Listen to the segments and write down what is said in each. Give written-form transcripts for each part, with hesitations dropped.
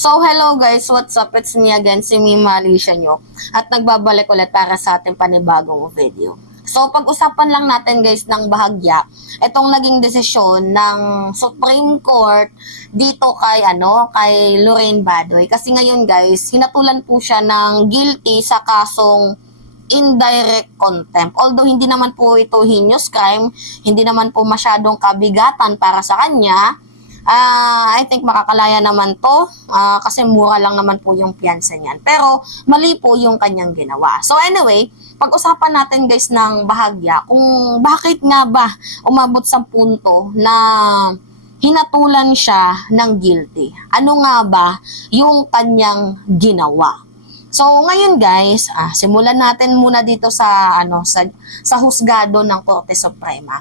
So, hello guys, what's up? It's me again, si Mima Alicia nyo. At nagbabalik ulit para sa ating panibagong video. So, pag-usapan lang natin guys ng bahagya, itong naging desisyon ng Supreme Court dito kay Lorraine Badoy. Kasi ngayon guys, hinatulan po siya ng guilty sa kasong indirect contempt. Although hindi naman po ito heinous crime, hindi naman po masyadong kabigatan para sa kanya, I think makakalaya naman to kasi mura lang naman po yung piyansa niyan. Pero mali po yung kanyang ginawa. So anyway, pag-usapan natin guys ng bahagya kung bakit nga ba umabot sa punto na hinatulan siya ng guilty. Ano nga ba yung kanyang ginawa? So ngayon guys, simulan natin muna dito sa husgado ng Korte Suprema.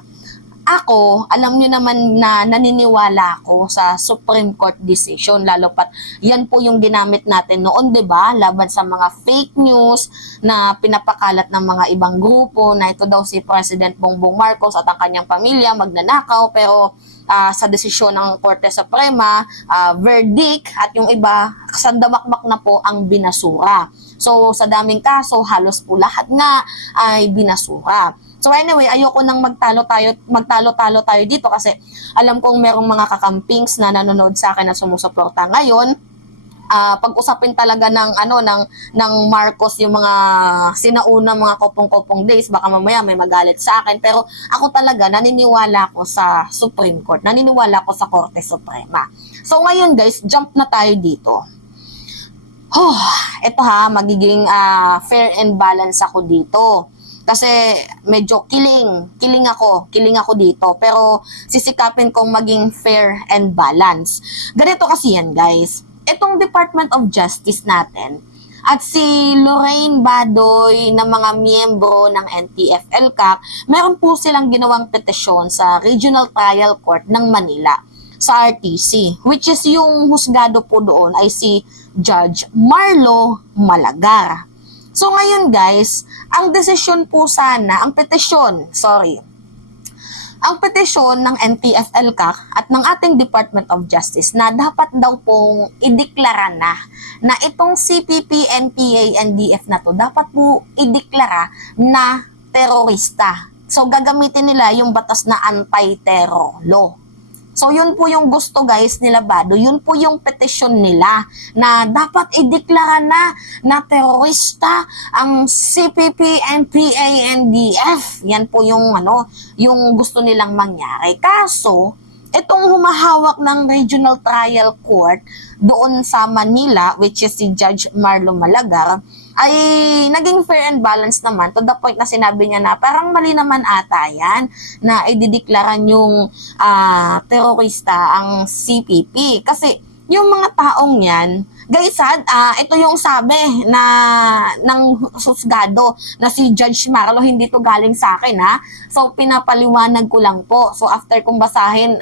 Ako, alam nyo naman na naniniwala ako sa Supreme Court decision, lalo pat yan po yung ginamit natin noon, 'di ba? Laban sa mga fake news na pinapakalat ng mga ibang grupo na ito daw si President Bongbong Marcos at ang kanyang pamilya magnanakaw, pero sa desisyon ng Korte Suprema, verdict at yung iba sandamakmak na po ang binasura. So sa daming kaso, halos po lahat nga ay binasura. So anyway, ayoko nang magtalo-talo tayo dito kasi alam kong merong mga kakampings na nanonood sa akin na sumusuporta ngayon. Pag-usapin talaga ng Marcos yung mga sinauna mga kopong-kopong days, baka mamaya may magalit sa akin, pero ako talaga naniniwala ko sa Supreme Court, naniniwala ko sa Korte Suprema. So ngayon guys, jump na tayo dito. Ito magiging fair and balance ako dito. Kasi medyo kiling ako dito, pero sisikapin kong maging fair and balance. Ganito kasi yan guys, itong Department of Justice natin at si Lorraine Badoy na mga miyembro ng NTF-ELCAC, meron po silang ginawang petisyon sa Regional Trial Court ng Manila, sa RTC, which is yung husgado po doon ay si Judge Marlo Malagar. So ngayon guys, ang petisyon ng NTF-ELCAC at ng ating Department of Justice na dapat daw pong ideklara na itong CPP, NPA, NDF na to dapat po ideklara na terorista. So gagamitin nila yung batas na anti-terror law. So yun po yung gusto guys nila Bado, yun po yung petition nila na dapat ideklara na terorista ang CPP, NPA, NDF. Yan po yung yung gusto nilang mangyari. Kaso itong humahawak ng Regional Trial Court doon sa Manila, which is si Judge Marlo Malagar, ay naging fair and balance naman to the point na sinabi niya na parang mali naman ata yan na idideklara yung terorista ang CPP. Kasi yung mga taong yan, guys, ito yung sabi ng husgado na si Judge Marlo, hindi to galing sa akin So pinapaliwanag ko lang po. So after kong basahin,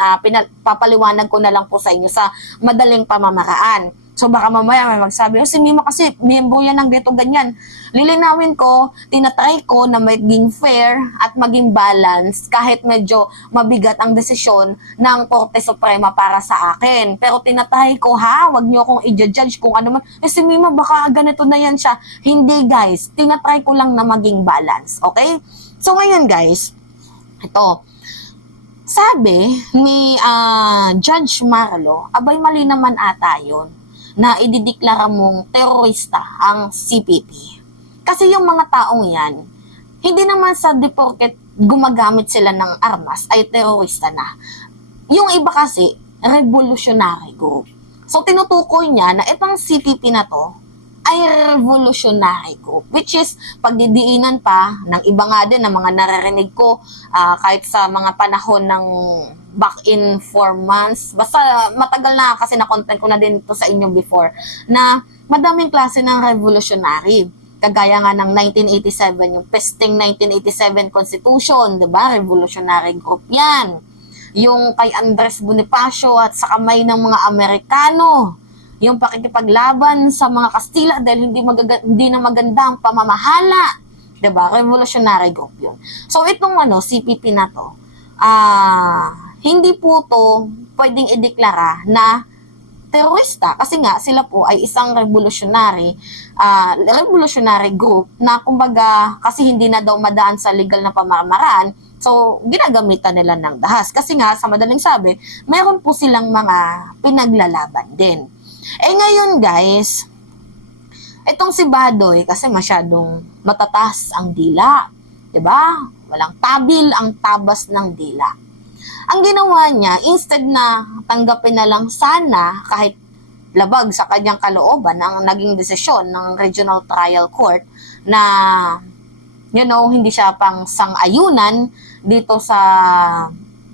papaliwanag ko na lang po sa inyo sa madaling pamamaraan. So baka mamaya may magsabi, si Mima kasi miyembro yan ng dito ganyan. Lilinawin ko, tinatry ko na maging fair at maging balance kahit medyo mabigat ang desisyon ng Korte Suprema para sa akin. Pero tinatry ko wag niyo akong i-judge kung ano man. Si Mima baka ganito na yan siya. Hindi guys, tinatry ko lang na maging balance. Okay? So ngayon guys, ito. Sabi ni Judge Marlo, abay mali naman ata yun na idideklara mong terorista ang CPP. Kasi yung mga taong yan, hindi naman sa porket gumagamit sila ng armas ay terorista na. Yung iba kasi, revolutionary group. So tinutukoy niya na itong CPP na to ay revolutionary group, which is pagdidiinan pa ng iba nga din na mga naririnig ko kahit sa mga panahon ng back in 4 months. Basta matagal na kasi na-content ko na din ito sa inyo before na madaming klase ng revolutionary. Kagaya nga ng 1987, yung pesting 1987 Constitution, diba? Revolutionary group yan. Yung kay Andres Bonifacio at sa kamay ng mga Amerikano, yung pakikipaglaban sa mga Kastila dahil hindi na maganda ang pamamahala. Diba? Revolutionary group yun. So itong CPP na to, hindi po to pwedeng ideklara na terorista kasi nga sila po ay isang revolutionary group na kumbaga kasi hindi na daw madaan sa legal na pamamaraan, so ginagamitan nila ng dahas kasi nga sa madaling sabi meron po silang mga pinaglalaban din. Ngayon guys, itong si Badoy kasi masyadong matatas ang dila, 'di ba? Walang tabil ang tabas ng dila. Ang ginawa niya, instead na tanggapin na lang sana kahit labag sa kanyang kalooban ang naging desisyon ng Regional Trial Court na hindi siya pang sang-ayunan dito sa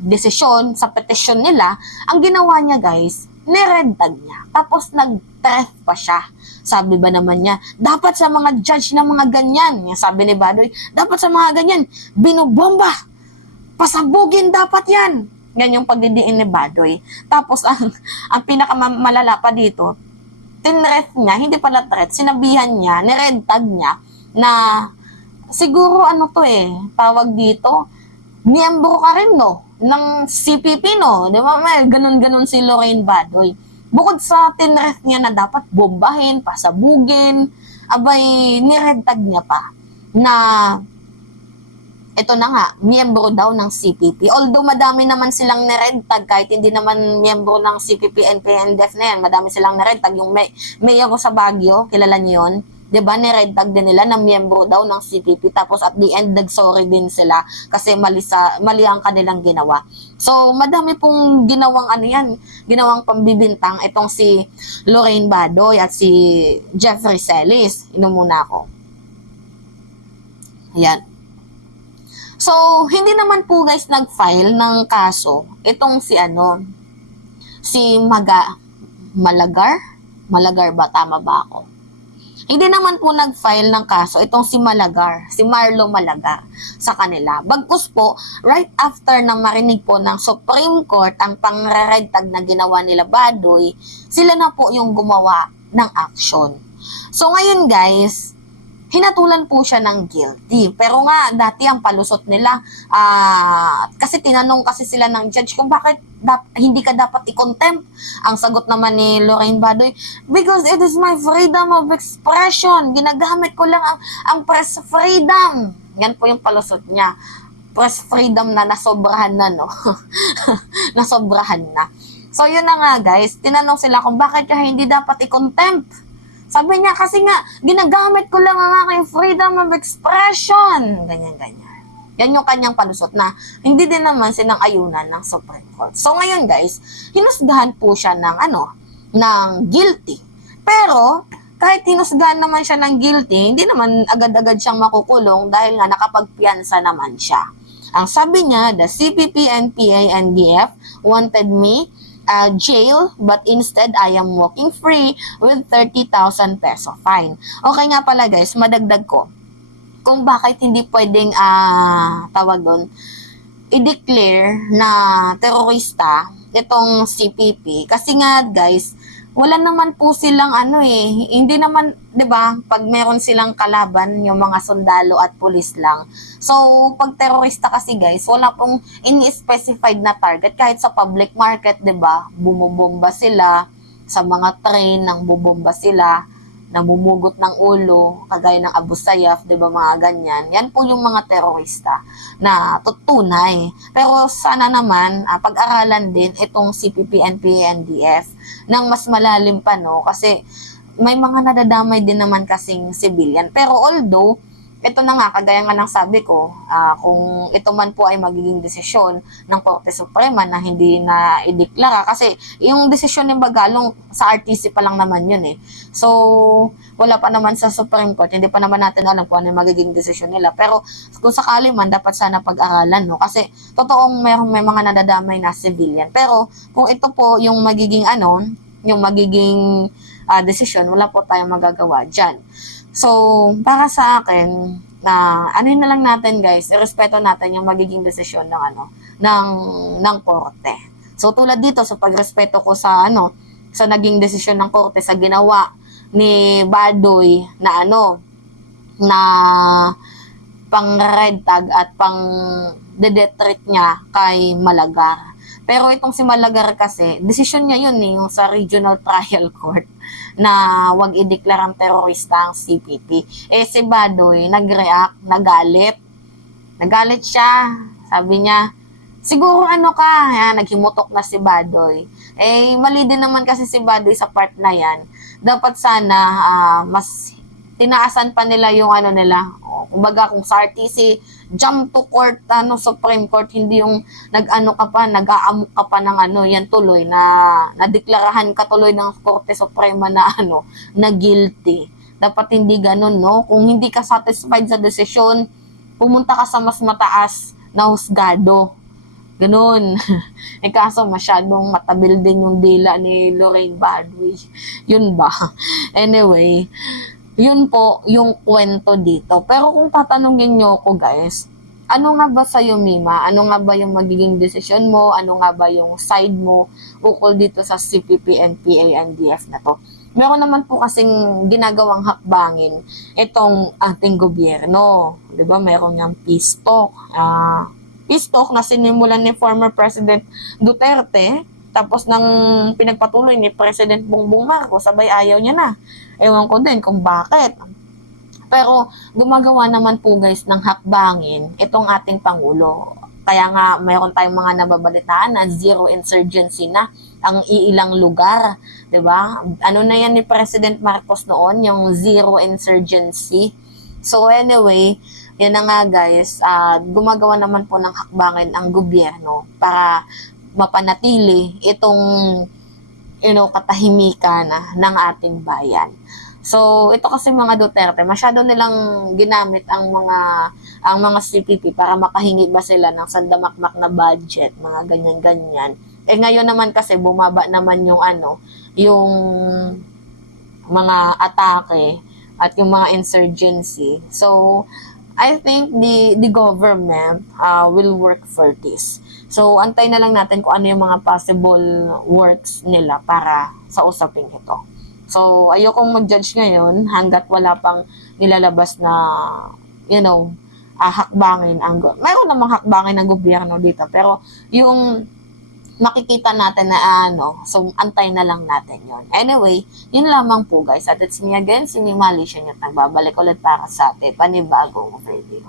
desisyon, sa petisyon nila, ang ginawa niya guys, niredtag niya. Tapos nag-threat pa siya. Sabi ba naman niya, dapat sa mga judge na mga ganyan, sabi ni Badoy, dapat sa mga ganyan, binubomba, pasabugin dapat yan. Yan yung pagdidiin ni Badoy. Tapos ang pinakamalala pa dito, tinret niya, hindi pala threat, sinabihan niya, niredtag niya na siguro tawag dito, miyembro ka rin ng CPP di ba? May ganun-ganun si Lorraine Badoy. Bukod sa tinret niya na dapat bombahin, pasabugin, abay niredtag niya pa na ito na nga, miyembro daw ng CPP. Although madami naman silang niredtag, kahit hindi naman miyembro ng CPP, NPNDF na yan, madami silang niredtag. Yung mayor ko sa Baguio, kilala niyo yun? Diba, niredtag din nila na miyembro daw ng CPP. Tapos at the end, nag-sorry din sila kasi mali ang kanilang ginawa. So, madami pong ginawang pambibintang itong si Lorraine Badoy at si Jeffrey Celis. Inom muna ako. Ayan. So, hindi naman po guys nag-file ng kaso itong si Malagar? Malagar ba? Tama ba ako? Hindi naman po nag-file ng kaso itong si Malagar, si Marlo Malagar sa kanila. Bagkus po, right after na marinig po ng Supreme Court ang pangreredtag na ginawa nila Badoy, sila na po yung gumawa ng action. So ngayon guys, hinatulan po siya ng guilty. Pero nga, dati ang palusot nila, kasi tinanong kasi sila ng judge kung bakit hindi ka dapat i-contempt. Ang sagot naman ni Lorraine Badoy, because it is my freedom of expression. Ginagamit ko lang ang press freedom. Yan po yung palusot niya. Press freedom na nasobrahan na, nasobrahan na. So, yun na nga guys, tinanong sila kung bakit ka hindi dapat i-contempt. Sabi niya, kasi nga, ginagamit ko lang ang aking freedom of expression. Ganyan-ganyan. Yan yung kanyang palusot na hindi din naman sinang-ayunan ng Supreme Court. So ngayon guys, hinusgahan po siya ng guilty. Pero, kahit hinusgahan naman siya ng guilty, hindi naman agad-agad siyang makukulong dahil nga nakapagpiyansa naman siya. Ang sabi niya, the CPP, NPA, NDF wanted me jail, but instead I am walking free with 30,000 peso fine. Okay nga pala guys, madagdag ko kung bakit hindi pwedeng i-declare na terorista itong CPP. Kasi nga guys, wala naman po silang hindi naman, 'di ba, pag meron silang kalaban, yung mga sundalo at pulis lang. So, pag terorista kasi guys, wala pong ini-specified na target kahit sa public market, 'di ba? Bumubomba sila sa mga train, nang bubomba sila, namumugot ng ulo, kagaya ng Abu Sayyaf, 'di ba, mga ganyan. Yan po yung mga terorista na tutunay. Pero sana naman pag-aralan din itong CPP, NPA, NDF ng mas malalim pa, kasi may mga nadadamay din naman kasing civilian. Pero although ito na nga, kagaya nga ng sabi ko, kung ito man po ay magiging desisyon ng Korte Suprema na hindi na ideklara, kasi yung desisyon ni Bagalong sa RTC pa lang naman yun So, wala pa naman sa Supreme Court, hindi pa naman natin alam kung ano yung magiging desisyon nila. Pero kung sakali man, dapat sana pag-aralan, Kasi totoong may mga nadadamay na civilian. Pero kung ito po yung magiging desisyon, wala po tayong magagawa dyan. So, para sa akin, na lang natin guys, irespeto natin yung magiging desisyon ng korte. So, tulad dito sa pagrespeto ko sa sa naging desisyon ng korte sa ginawa ni Badoy na na pang-red tag at pang-dedetreat niya kay Malagar. Pero itong si Malagar kasi, desisyon niya yun yung sa Regional Trial Court na wag ideklarang terorista ang CPP. Si Badoy nag-react, nagalit. Nagalit siya. Sabi niya, siguro ano ka, naghimutok na si Badoy. Mali din naman kasi si Badoy sa part na yan. Dapat sana mas tinaasan pa nila yung ano nila. Kumbaga kung sa RTC, jump to court, Supreme Court, hindi yung nag-ano ka pa, nag-aamok ka pa ng yan tuloy na nadeklarahan ka tuloy ng Korte Suprema na na guilty. Dapat hindi ganun, no? Kung hindi ka satisfied sa desisyon, pumunta ka sa mas mataas na husgado. Ganun. Kaso masyadong matabil din yung dila ni Lorraine Badoy. Yun ba? Anyway, yun po yung kwento dito. Pero kung tatanungin nyo ko guys, ano nga ba sa'yo, Mima? Ano nga ba yung magiging desisyon mo? Ano nga ba yung side mo ukol dito sa CPP, NPA, NDF na to? Meron naman po kasing ginagawang hakbangin itong ating gobyerno. Diba? Meron niyang peace talk. Peace talk na sinimulan ni former President Duterte. Tapos nang pinagpatuloy ni President Bongbong Marcos, sabay ayaw niya na. Ewan ko din kung bakit. Pero gumagawa naman po guys ng hakbangin itong ating Pangulo. Kaya nga mayroon tayong mga nababalitaan na zero insurgency na ang iilang lugar. 'Di ba? Ano na yan ni President Marcos noon, yung zero insurgency. So anyway, yan na nga guys, gumagawa naman po ng hakbangin ang gobyerno para mapanatili itong katahimikan ng ating bayan. So, ito kasi mga Duterte, masyado nilang ginamit ang mga CPP para makahingi ba sila ng sandamakmak na budget, mga ganyan-ganyan. Ngayon naman kasi bumaba naman yung mga atake at yung mga insurgency. So, I think the government will work for this. So, antay na lang natin kung ano yung mga possible works nila para sa usaping ito. So, ayokong mag-judge ngayon hanggat wala pang nilalabas na, hakbangin. Mayroon namang hakbangin ng gobyerno dito. Pero, yung makikita natin na so antay na lang natin yon. Anyway, yun lamang po guys. At it's me again, si Mima Alicia, at nagbabalik ulit para sa ating panibagong video.